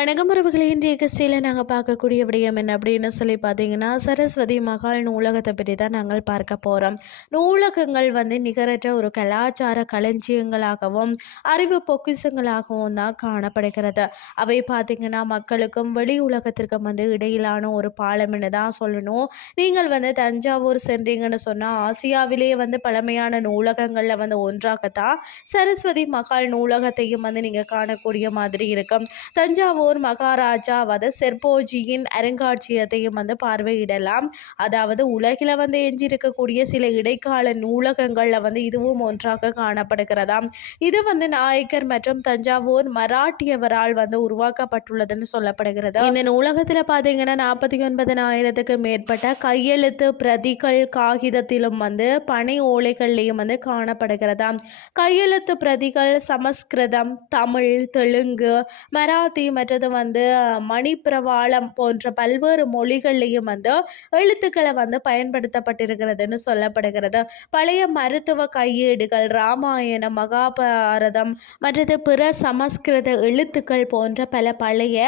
வணக்கம் உறவுகளை இன்றைய கிறிஸ்டியில் நாங்கள் பார்க்கக்கூடிய விடயம் என்ன அப்படின்னு சொல்லி பார்த்தீங்கன்னா சரஸ்வதி மகால் நூலகத்தை பற்றி தான் நாங்கள் பார்க்க போகிறோம் நூலகங்கள் வந்து நிகரற்ற ஒரு கலாச்சார களஞ்சியங்களாகவும் அறிவு பொக்கிஷங்களாகவும் தான் காணப்படுகிறது. அவை பார்த்திங்கன்னா மக்களுக்கும் வெளி உலகத்திற்கும் வந்து இடையிலான ஒரு பாலம்னு தான் சொல்லணும். நீங்கள் வந்து தஞ்சாவூர் சென்றீங்கன்னு சொன்னால் ஆசியாவிலேயே வந்து பழமையான நூலகங்களில் வந்து ஒன்றாகத்தான் சரஸ்வதி மகால் நூலகத்தையும் வந்து நீங்கள் காணக்கூடிய மாதிரி இருக்கும். தஞ்சாவூர் மகாராஜா அதாவது செர்போஜியின் அருங்காட்சியகத்தையும் வந்து பார்வையிடலாம். அதாவது உலகில் வந்து எஞ்சியிருக்கக்கூடிய சில இடைக்கால நூலகங்களில் வந்து இதுவும் ஒன்றாக காணப்படுகிறதாம் இது வந்து நாயக்கர் மற்றும் தஞ்சாவூர் மராட்டியவரால் வந்து உருவாக்கப்பட்டுள்ளதுன்னு சொல்லப்படுகிறது. இந்த நூலகத்தில் பார்த்தீங்கன்னா நாற்பத்தி ஒன்பதனாயிரத்துக்கு மேற்பட்ட கையெழுத்து பிரதிகள் காகிதத்திலும் வந்து பனை ஓலைகள்லையும் வந்து காணப்படுகிறதாம் கையெழுத்து பிரதிகள் சமஸ்கிருதம் தமிழ் தெலுங்கு மராத்தி மற்றும் மற்றது வந்து மணிப்பிரவாளம் போன்ற பல்வேறு மொழிகள்லையும் வந்து எழுத்துக்களை வந்து பயன்படுத்தப்பட்டிருக்கிறதுன்னு சொல்லப்படுகிறது. பழைய மருத்துவ கையேடுகள் ராமாயணம் மகாபாரதம் மற்றது பிற சமஸ்கிருத எழுத்துக்கள் போன்ற பல பழைய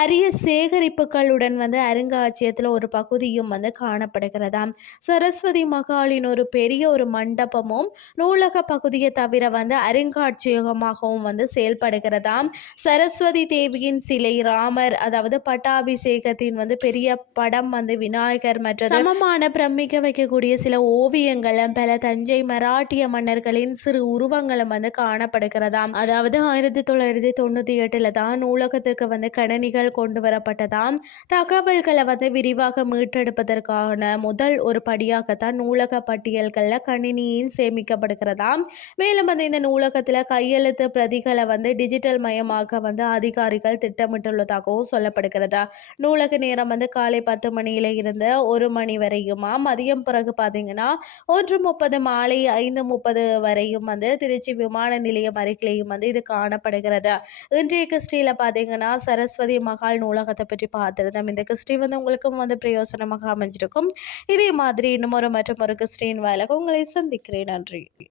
அரிய சேகரிப்புகளுடன் வந்து அருங்காட்சியகத்தில் ஒரு பகுதியும் வந்து காணப்படுகிறதாம் சரஸ்வதி மகாலின் ஒரு பெரிய ஒரு மண்டபமும் நூலக பகுதியை தவிர வந்து அருங்காட்சியகமாகவும் வந்து செயல்படுகிறதாம். சரஸ்வதி தேவியின் சிலை ராமர் அதாவது பட்டாபிஷேகத்தின் வந்து பெரிய படம் வந்து விநாயகர் மற்ற சமமான பிரமிக்க வைக்கக்கூடிய சில ஓவியங்களும் பல தஞ்சை மராட்டிய மன்னர்களின் சிறு உருவங்களும் வந்து காணப்படுகிறதாம். அதாவது ஆயிரத்தி தொள்ளாயிரத்தி தொண்ணூற்றி எட்டில் தான் நூலகத்திற்கு வந்து கணனிகள் கொண்டு வரப்பட்டதாம். தகவல்களை வந்து விரிவாக மீட்டெடுப்பதற்கான முதல் ஒரு படியாகத்தான் நூலக பட்டியல்களில் கணினியின் சேமிக்கப்படுகிறதாம். மேலும் வந்து இந்த நூலகத்தில் கையெழுத்து பிரதிகளை வந்து டிஜிட்டல் மயமாக வந்து அதிகாரிகள் திட்டம் திட்டமிட்டுள்ளதாகவும் சொல்லப்படுகிறதா? நூலக நேரம் வந்து காலை பத்து மணியில இருந்து ஒரு மணி வரையுமா மதியம் பிறகு பார்த்தீங்கன்னா ஒன்று முப்பது மாலை ஐந்து முப்பது வரையும் வந்து திருச்சி விமான நிலையம் அருகிலேயும் வந்து இது காணப்படுகிறது. இன்றைய கிறிஸ்டியில் பார்த்தீங்கன்னா சரஸ்வதி மகால் நூலகத்தை பற்றி பார்த்துருந்தோம். இந்த கிறிஸ்டி வந்து உங்களுக்கும் வந்து பிரயோசனமாக அமைஞ்சிருக்கும். இதே மாதிரி இன்னும் ஒரு மற்றும் ஒரு கிறிஸ்டின் வாயிலாக உங்களை சந்திக்கிறேன். நன்றி.